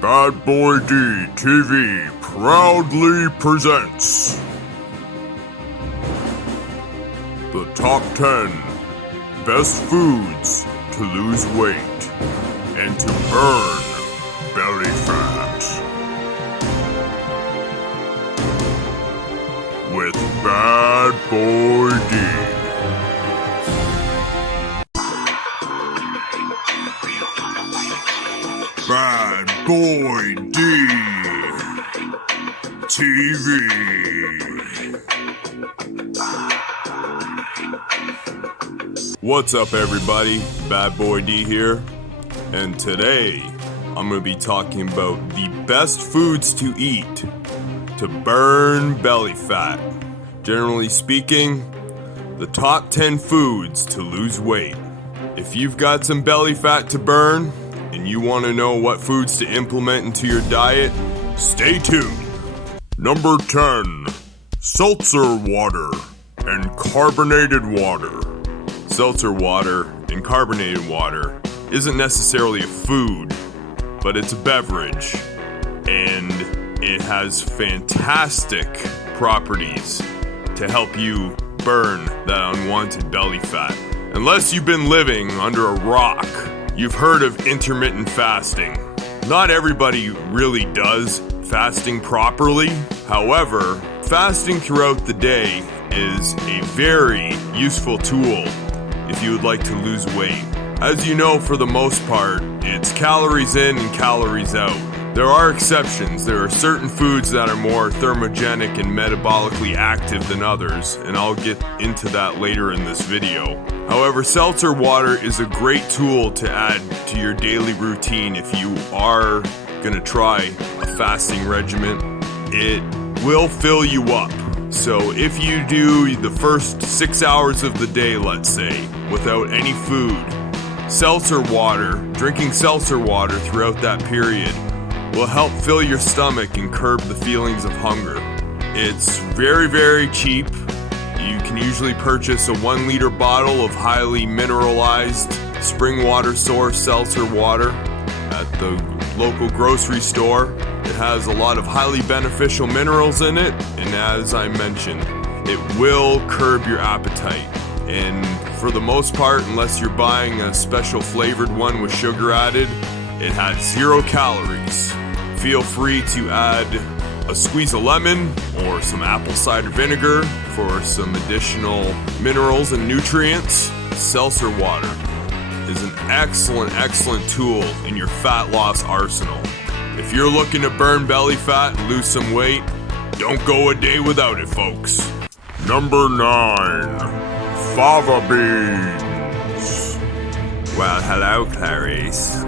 Bad Boy D TV proudly presents the top 10 best foods to lose weight and to burn belly fat with Bad Boy D. Bad Boy D TV. What's up, everybody? Bad Boy D here, and today I'm going to be talking about the best foods to eat to burn belly fat. Generally speaking, the top 10 foods to lose weight. If you've got some belly fat to burn, and you want to know what foods to implement into your diet, stay tuned. Number 10, Seltzer Water and carbonated water. Seltzer water and carbonated water isn't necessarily a food, but it's a beverage, and it has fantastic properties to help you burn that unwanted belly fat. Unless you've been living under a rock, you've heard of intermittent fasting. Not everybody really does fasting properly. However, fasting throughout the day is a very useful tool if you would like to lose weight. As you know, for the most part, it's calories in and calories out. There are exceptions. There are certain foods that are more thermogenic and metabolically active than others, and I'll get into that later in this video. However, seltzer water is a great tool to add to your daily routine if you are going to try a fasting regimen. It will fill you up. So if you do the first 6 hours of the day, let's say, without any food, drinking seltzer water throughout that period will help fill your stomach and curb the feelings of hunger. It's very, very cheap. You can usually purchase a 1 liter bottle of highly mineralized spring water source seltzer water at the local grocery store. It has a lot of highly beneficial minerals in it, and as I mentioned, it will curb your appetite. And for the most part, unless you're buying a special flavored one with sugar added, it has 0 calories. Feel free to add a squeeze of lemon or some apple cider vinegar for some additional minerals and nutrients. Seltzer water is an excellent tool in your fat loss arsenal. If you're looking to burn belly fat and lose some weight, don't go a day without it, folks. Number 9, Fava Beans. Well, hello, Clarice.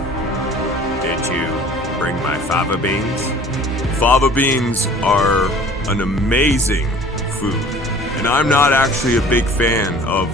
Did you bring my fava beans? Fava beans are an amazing food, and I'm not actually a big fan of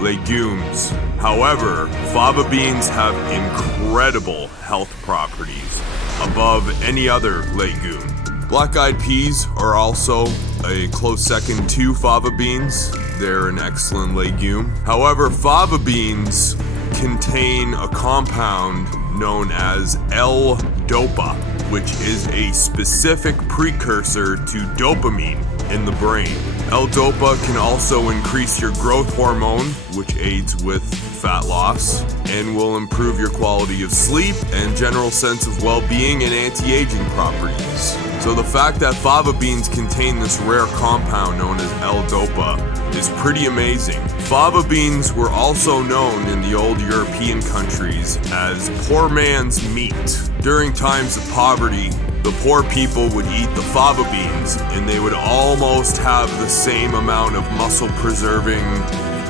legumes. However, fava beans have incredible health properties above any other legume. Black-eyed peas are also a close second to fava beans. They're an excellent legume. However, fava beans contain a compound known as L-dopa, which is a specific precursor to dopamine in the brain. L-dopa can also increase your growth hormone, which aids with fat loss, and will improve your quality of sleep and general sense of well-being and anti-aging properties. So the fact that fava beans contain this rare compound known as L-dopa is pretty amazing. Fava beans were also known in the old European countries as poor man's meat. During times of poverty, the poor people would eat the fava beans and they would almost have the same amount of muscle-preserving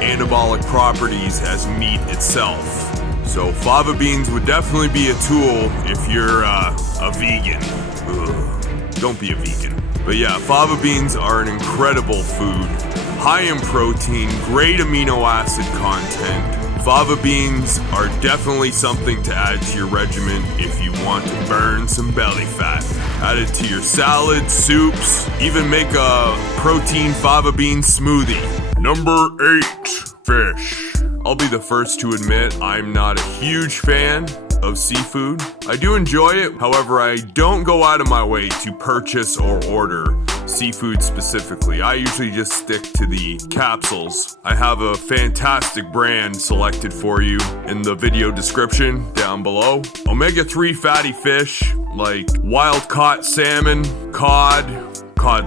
anabolic properties as meat itself. So fava beans would definitely be a tool if you're a vegan. Ugh, don't be a vegan. But yeah, fava beans are an incredible food. High in protein, great amino acid content. Fava beans are definitely something to add to your regimen if you want to burn some belly fat. Add it to your salads, soups, even make a protein fava bean smoothie. Number 8, fish. I'll be the first to admit I'm not a huge fan of seafood. I do enjoy it, however, I don't go out of my way to purchase or order seafood specifically. I usually just stick to the capsules. I have a fantastic brand selected for you in the video description down below. Omega-3 fatty fish like wild-caught salmon, cod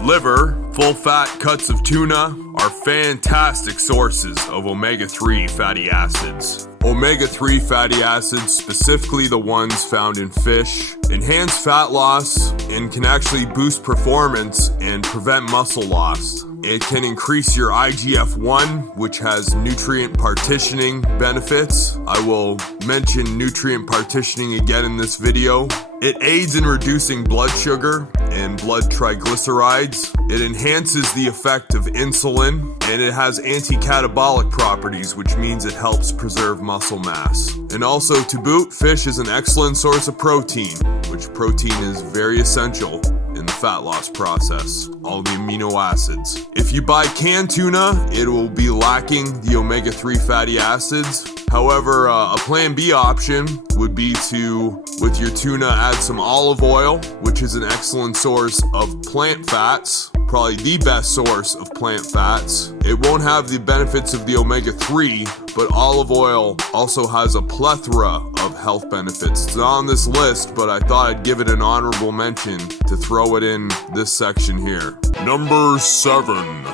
liver, full-fat cuts of tuna are fantastic sources of omega-3 fatty acids. Omega-3 fatty acids, specifically the ones found in fish, enhance fat loss and can actually boost performance and prevent muscle loss. It can increase your IGF-1, which has nutrient partitioning benefits. I will mention nutrient partitioning again in this video. It aids in reducing blood sugar and blood triglycerides. It enhances the effect of insulin, and it has anti-catabolic properties, which means it helps preserve muscle mass. And also, to boot, fish is an excellent source of protein, which protein is very essential in the fat loss process, all the amino acids. If you buy canned tuna, it will be lacking the omega-3 fatty acids. However, a plan B option would be to, with your tuna, add some olive oil, which is an excellent source of plant fats, probably the best source of plant fats. It won't have the benefits of the omega-3, but olive oil also has a plethora of health benefits. It's not on this list, but I thought I'd give it an honorable mention to throw it in this section here. Number 7,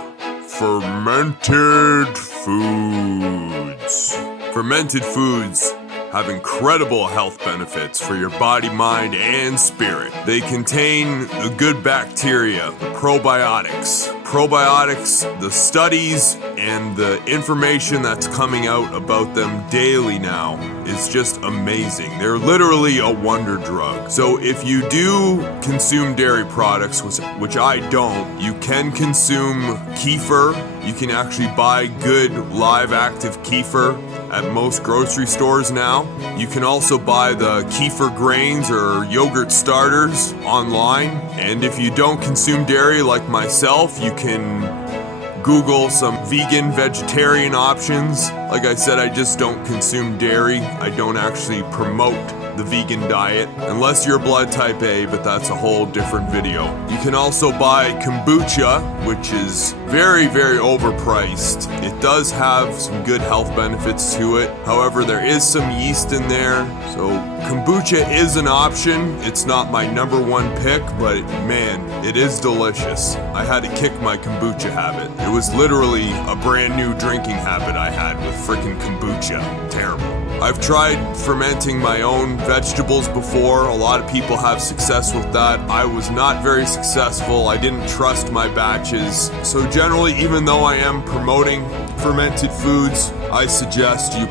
fermented foods. Fermented foods have incredible health benefits for your body, mind, and spirit. They contain the good bacteria, the probiotics. Probiotics, the studies and the information that's coming out about them daily now is just amazing. They're literally a wonder drug. So if you do consume dairy products, which I don't, you can consume kefir. You can actually buy good live active kefir at most grocery stores now. You can also buy the kefir grains or yogurt starters online. And if you don't consume dairy like myself, you can Google some vegan, vegetarian options. Like I said, I just don't consume dairy. I don't actually promote the vegan diet, unless you're blood type A, but that's a whole different video. You can also buy kombucha, which is very, very overpriced. It does have some good health benefits to it. However, there is some yeast in there. So kombucha is an option. It's not my number one pick, but man, it is delicious. I had to kick my kombucha habit. It was literally a brand new drinking habit I had with freaking kombucha. Terrible. I've tried fermenting my own vegetables before. A lot of people have success with that. I was not very successful. I didn't trust my batches. So generally, even though I am promoting fermented foods, I suggest you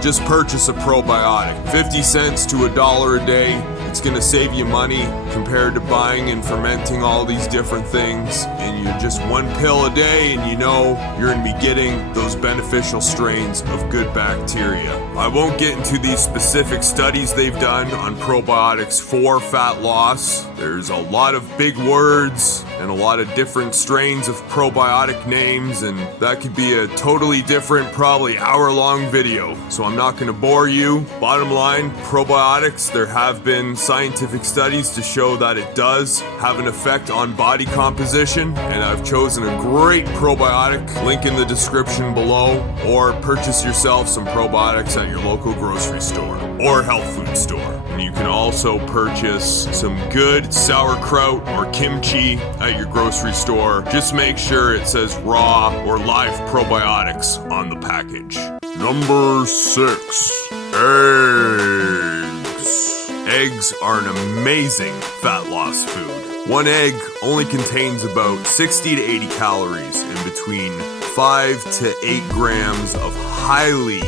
just purchase a probiotic. 50 cents to $1 a day. It's gonna save you money compared to buying and fermenting all these different things. And you're just one pill a day, and you know you're gonna be getting those beneficial strains of good bacteria. I won't get into these specific studies they've done on probiotics for fat loss. There's a lot of big words and a lot of different strains of probiotic names, and that could be a totally different, probably hour-long video. So I'm not gonna bore you. Bottom line, probiotics, there have been scientific studies to show that it does have an effect on body composition, and I've chosen a great probiotic, link in the description below, or purchase yourself some probiotics at your local grocery store or health food store. And you can also purchase some good sauerkraut or kimchi at your grocery store. Just make sure it says raw or live probiotics on the package. Number 6, eggs. Eggs are an amazing fat loss food. One egg only contains about 60 to 80 calories and between 5 to 8 grams of highly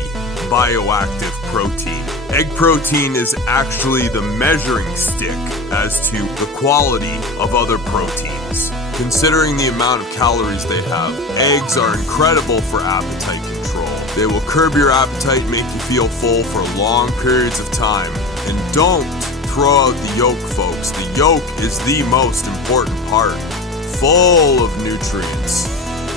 bioactive protein. Egg protein is actually the measuring stick as to the quality of other proteins. Considering the amount of calories they have, eggs are incredible for appetite control. They will curb your appetite, make you feel full for long periods of time. And don't throw out the yolk, folks. The yolk is the most important part, full of nutrients.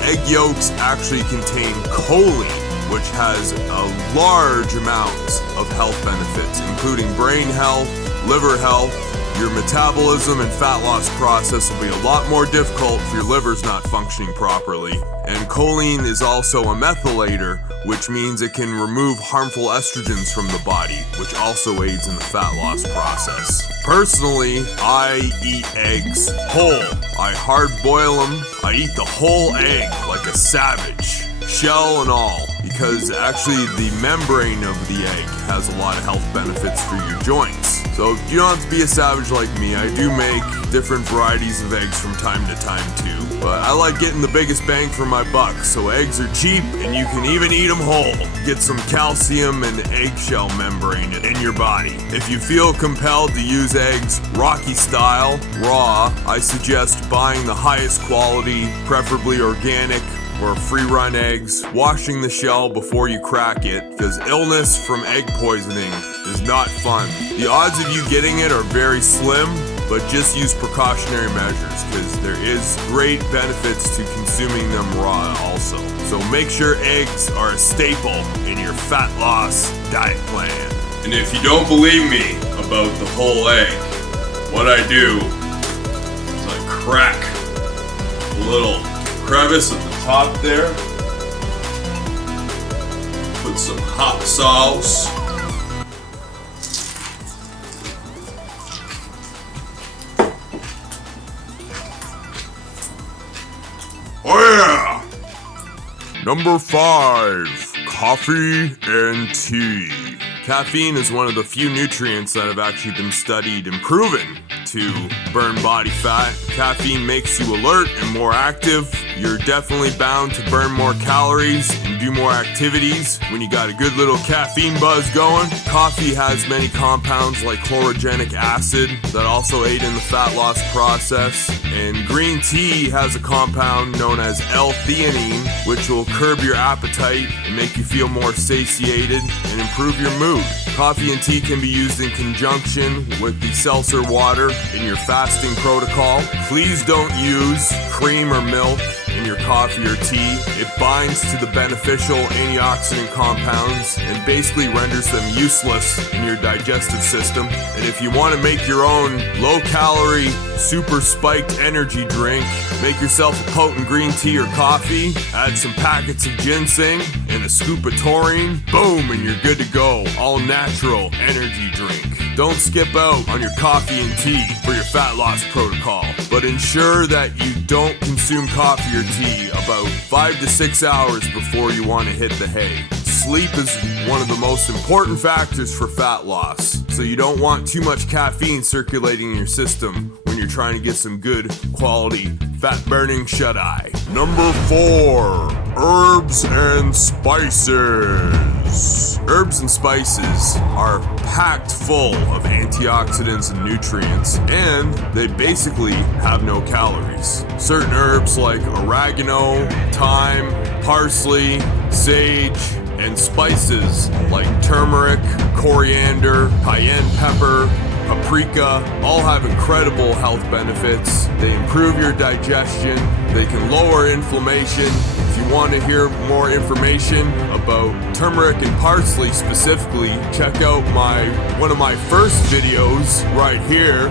Egg yolks actually contain choline, which has a large amount of health benefits, including brain health, liver health. Your metabolism and fat loss process will be a lot more difficult if your liver's not functioning properly. And choline is also a methylator, which means it can remove harmful estrogens from the body, which also aids in the fat loss process. Personally, I eat eggs whole. I hard boil them. I eat the whole egg like a savage, shell and all, because actually the membrane of the egg has a lot of health benefits for your joints. So you don't have to be a savage like me. I do make different varieties of eggs from time to time too. But I like getting the biggest bang for my buck, so eggs are cheap and you can even eat them whole. Get some calcium and eggshell membrane in your body. If you feel compelled to use eggs Rocky style, raw, I suggest buying the highest quality, preferably organic, or free-run eggs, washing the shell before you crack it, because illness from egg poisoning is not fun. The odds of you getting it are very slim, but just use precautionary measures, because there is great benefits to consuming them raw also. So make sure eggs are a staple in your fat loss diet plan. And if you don't believe me about the whole egg, what I do is I crack a little crevice at the top there, put some hot sauce, oh yeah! Number 5, coffee and tea. Caffeine is one of the few nutrients that have actually been studied and proven to burn body fat. Caffeine makes you alert and more active. You're definitely bound to burn more calories and do more activities when you got a good little caffeine buzz going. Coffee has many compounds like chlorogenic acid that also aid in the fat loss process. And green tea has a compound known as L-theanine, which will curb your appetite and make you feel more satiated and improve your mood. Coffee and tea can be used in conjunction with the Seltzer Water in your fasting protocol. Please don't use cream or milk in your coffee or tea. It binds to the beneficial antioxidant compounds and basically renders them useless in your digestive system. And if you want to make your own low-calorie, super spiked energy drink, make yourself a potent green tea or coffee, add some packets of ginseng and a scoop of taurine, boom, and you're good to go. All natural energy drink. Don't skip out on your coffee and tea for your fat loss protocol, but ensure that you don't consume coffee or tea about 5 to 6 hours before you want to hit the hay. Sleep is one of the most important factors for fat loss, so you don't want too much caffeine circulating in your system when you're trying to get some good quality fat-burning shut-eye. Number 4, herbs and spices. Herbs and spices are packed full of antioxidants and nutrients, and they basically have no calories. Certain herbs like oregano, thyme, parsley, sage, and spices like turmeric, coriander, cayenne pepper, paprika, all have incredible health benefits. They improve your digestion, they can lower inflammation. If you want to hear more information about turmeric and parsley specifically, check out one of my first videos right here.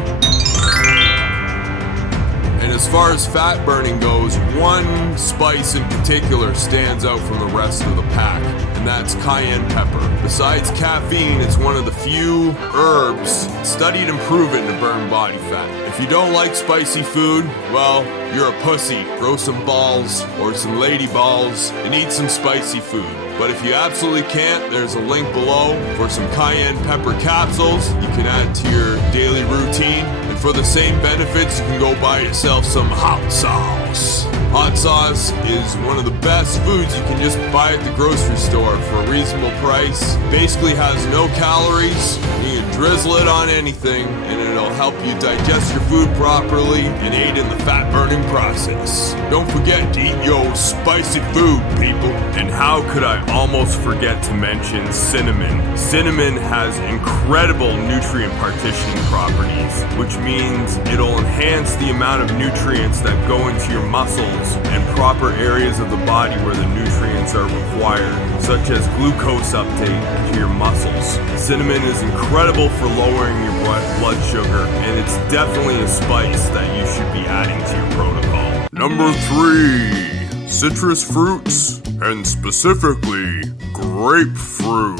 And as far as fat burning goes, one spice in particular stands out from the rest of the pack, and that's cayenne pepper. Besides caffeine, it's one of the few herbs studied and proven to burn body fat. If you don't like spicy food, well, you're a pussy. Grow some balls or some lady balls and eat some spicy food. But if you absolutely can't, there's a link below for some cayenne pepper capsules you can add to your daily routine. And for the same benefits, you can go buy yourself some hot sauce. Hot sauce is one of the best foods you can just buy at the grocery store for a reasonable price. Basically has no calories. You can drizzle it on anything and it'll help you digest your food properly and aid in the fat burning process. Don't forget to eat your spicy food, people. And how could I almost forget to mention cinnamon? Cinnamon has incredible nutrient partitioning properties, which means it'll enhance the amount of nutrients that go into your muscles muscles and proper areas of the body where the nutrients are required, such as glucose uptake to your muscles. Cinnamon is incredible for lowering your blood sugar, and it's definitely a spice that you should be adding to your protocol. Number 3, citrus fruits, and specifically grapefruit.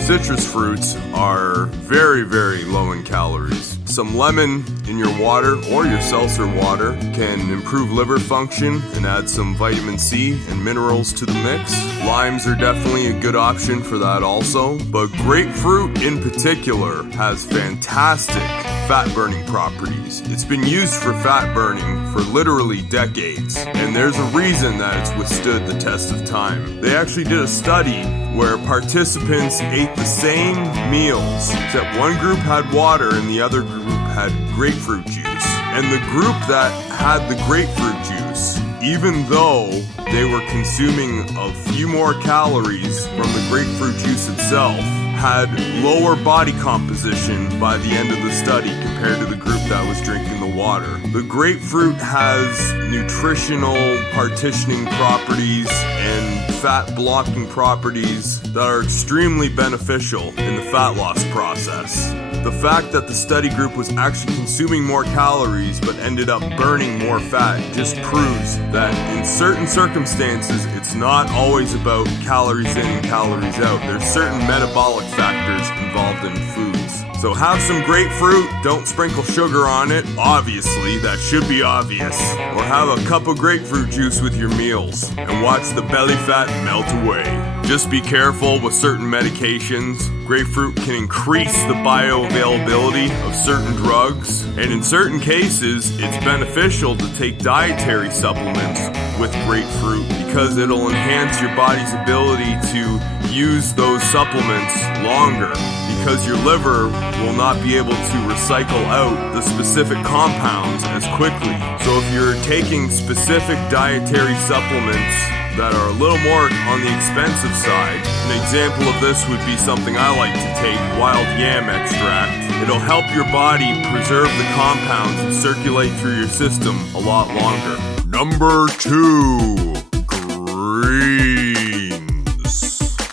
Citrus fruits are very, very low in calories. Some lemon in your water or your seltzer water can improve liver function and add some vitamin C and minerals to the mix. Limes are definitely a good option for that also, but grapefruit in particular has fantastic fat burning properties. It's been used for fat burning for literally decades, and there's a reason that it's withstood the test of time. They actually did a study where participants ate the same meals, except one group had water and the other group had grapefruit juice. And the group that had the grapefruit juice, even though they were consuming a few more calories from the grapefruit juice itself, had lower body composition by the end of the study compared to the group that was drinking the water. The grapefruit has nutritional partitioning properties and fat blocking properties that are extremely beneficial in the fat loss process. The fact that the study group was actually consuming more calories but ended up burning more fat just proves that in certain circumstances it's not always about calories in and calories out. There's certain metabolic factors involved in foods. So have some grapefruit, don't sprinkle sugar on it, obviously, that should be obvious. Or have a cup of grapefruit juice with your meals and watch the belly fat melt away. Just be careful with certain medications. Grapefruit can increase the bioavailability of certain drugs, and in certain cases, it's beneficial to take dietary supplements with grapefruit because it'll enhance your body's ability to use those supplements longer, because your liver will not be able to recycle out the specific compounds as quickly. So if you're taking specific dietary supplements that are a little more on the expensive side, an example of this would be something I like to take, wild yam extract. It'll help your body preserve the compounds and circulate through your system a lot longer. Number 2, greens.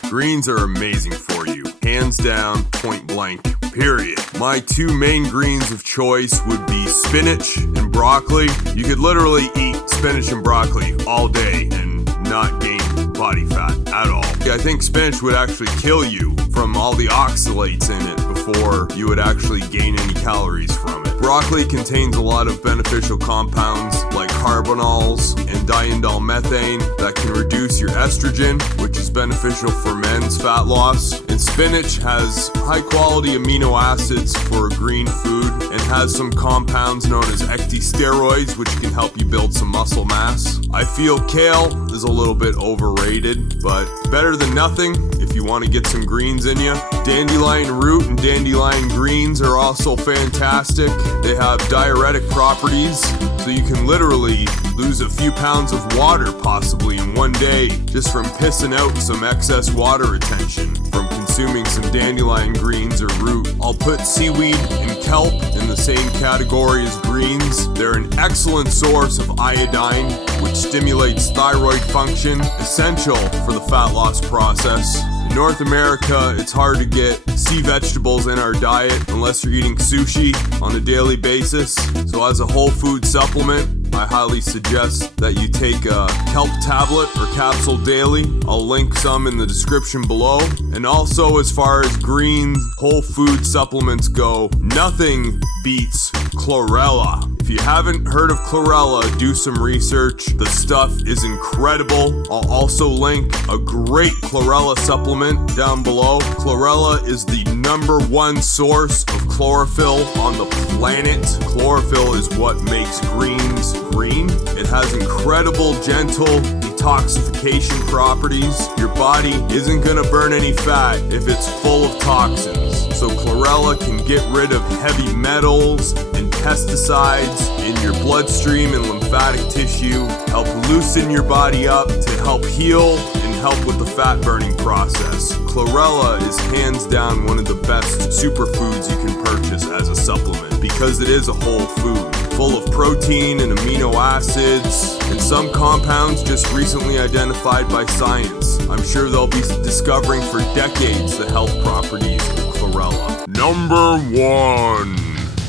Greens are amazing for you. Hands down, point blank, period. My 2 main greens of choice would be spinach and broccoli. You could literally eat spinach and broccoli all day and not gain body fat at all. I think spinach would actually kill you from all the oxalates in it before you would actually gain any calories from it. Broccoli contains a lot of beneficial compounds like carbanols and diindolylmethane that can reduce your estrogen, which is beneficial for men's fat loss. And spinach has high quality amino acids for a green food and has some compounds known as ecdysteroids, which can help you build some muscle mass. I feel kale is a little bit overrated, but better than nothing if you want to get some greens in you. Dandelion root and dandelion greens are also fantastic. They have diuretic properties, so you can literally lose a few pounds of water possibly in one day just from pissing out some excess water retention from consuming some dandelion greens or root. I'll put seaweed and kelp in the same category as greens. They're an excellent source of iodine, which stimulates thyroid function, essential for the fat loss process. In North America, it's hard to get sea vegetables in our diet unless you're eating sushi on a daily basis. So as a whole food supplement, I highly suggest that you take a kelp tablet or capsule daily. I'll link some in the description below. And also, as far as green whole food supplements go, nothing beats chlorella. If you haven't heard of chlorella, do some research. The stuff is incredible. I'll also link a great chlorella supplement down below. Chlorella is the #1 source of chlorophyll on the planet. Chlorophyll is what makes greens green. It has incredible gentle detoxification properties. Your body isn't gonna burn any fat if it's full of toxins. So chlorella can get rid of heavy metals and pesticides in your bloodstream and lymphatic tissue, help loosen your body up to help heal and help with the fat burning process. Chlorella is hands down one of the best superfoods you can purchase as a supplement because it is a whole food. full of protein and amino acids, and some compounds just recently identified by science. I'm sure they'll be discovering for decades the health properties of chlorella. Number 1,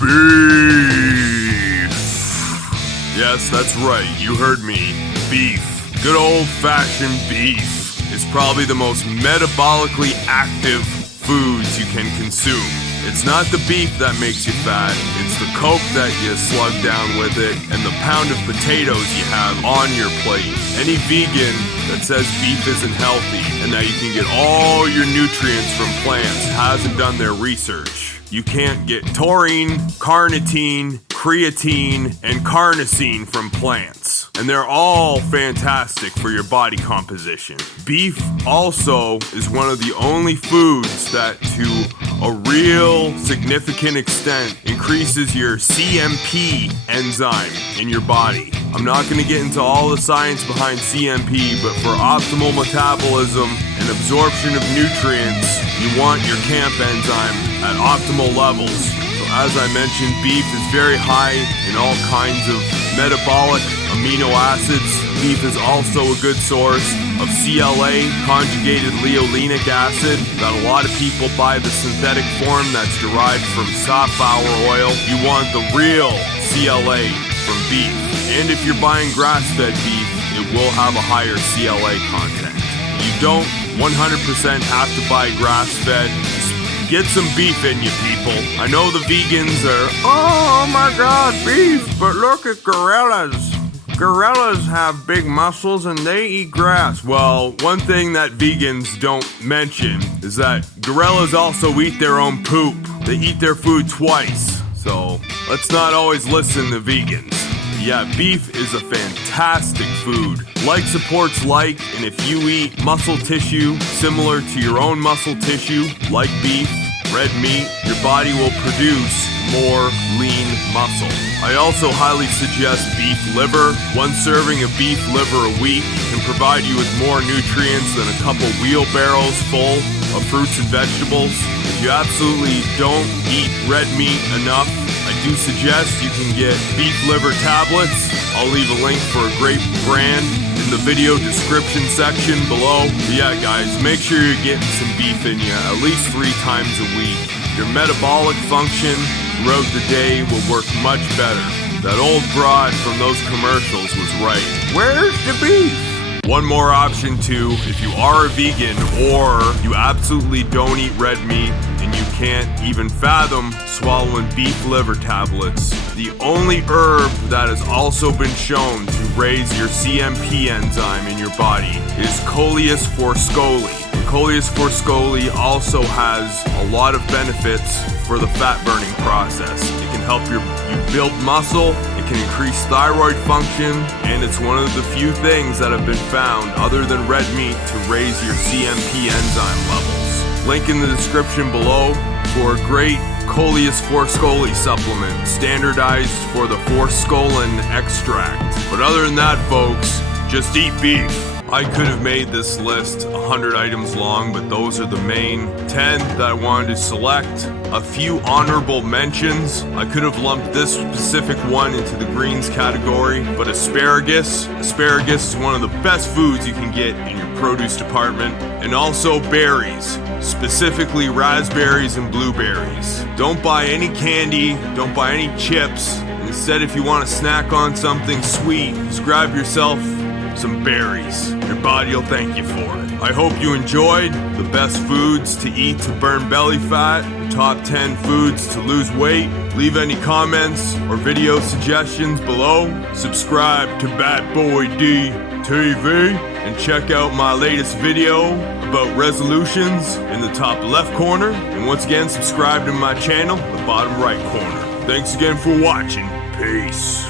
beef. Yes, that's right, you heard me. Beef. Good old-fashioned beef is probably the most metabolically active foods you can consume. It's not the beef that makes you fat, it's the coke that you slug down with it and the pound of potatoes you have on your plate. Any vegan that says beef isn't healthy and that you can get all your nutrients from plants hasn't done their research. You can't get taurine, carnitine, creatine, and carnosine from plants. And they're all fantastic for your body composition. Beef also is one of the only foods that, to a real significant extent, increases your CMP enzyme in your body. I'm not going to get into all the science behind CMP, but for optimal metabolism and absorption of nutrients, you want your CAMP enzyme at optimal levels. So as I mentioned, beef is very high in all kinds of metabolic amino acids. Beef is also a good source of CLA, conjugated leolenic acid, that a lot of people buy the synthetic form that's derived from safflower oil. You want the real CLA from beef. And if you're buying grass-fed beef, it will have a higher CLA content. You don't 100% have to buy grass-fed. Get some beef in you, people. I know the vegans are, oh my god, beef, but look at gorillas. Gorillas have big muscles and they eat grass. Well, one thing that vegans don't mention is that gorillas also eat their own poop. They eat their food twice. So let's not always listen to vegans. Yeah, beef is a fantastic food. Like supports like, and if you eat muscle tissue similar to your own muscle tissue, like beef, red meat, your body will produce more lean muscle. I also highly suggest beef liver. One serving of beef liver a week can provide you with more nutrients than a couple wheelbarrows full of fruits and vegetables. If you absolutely don't eat red meat enough, I do suggest you can get beef liver tablets. I'll leave a link for a great brand in the video description section below. But yeah, guys, make sure you're getting some beef in you at least 3 times a week. Your metabolic function throughout the day will work much better. That old broad from those commercials was right. Where's the beef? One more option too, if you are a vegan or you absolutely don't eat red meat and you can't even fathom swallowing beef liver tablets, the only herb that has also been shown to raise your CMP enzyme in your body is Coleus forscoli. And Coleus forscoli also has a lot of benefits for the fat burning process. It can help you build muscle, it can increase thyroid function, and it's one of the few things that have been found other than red meat to raise your CMP enzyme levels. Link in the description below for a great Coleus forscoli supplement, standardized for the forskolin extract. But other than that, folks, just eat beef. I could have made this list 100 items long, but those are the main 10 that I wanted to select. A few honorable mentions. I could have lumped this specific one into the greens category, but asparagus. Asparagus is one of the best foods you can get in your produce department. And also berries, specifically raspberries and blueberries. Don't buy any candy, don't buy any chips. Instead, if you want to snack on something sweet, just grab yourself some berries. Your body will thank you for it. I hope you enjoyed the best foods to eat to burn belly fat, the top 10 foods to lose weight. Leave any comments or video suggestions below. Subscribe to Bad Boy D TV and check out my latest video about resolutions in the top left corner. And once again, subscribe to my channel, the bottom right corner. Thanks again for watching. Peace.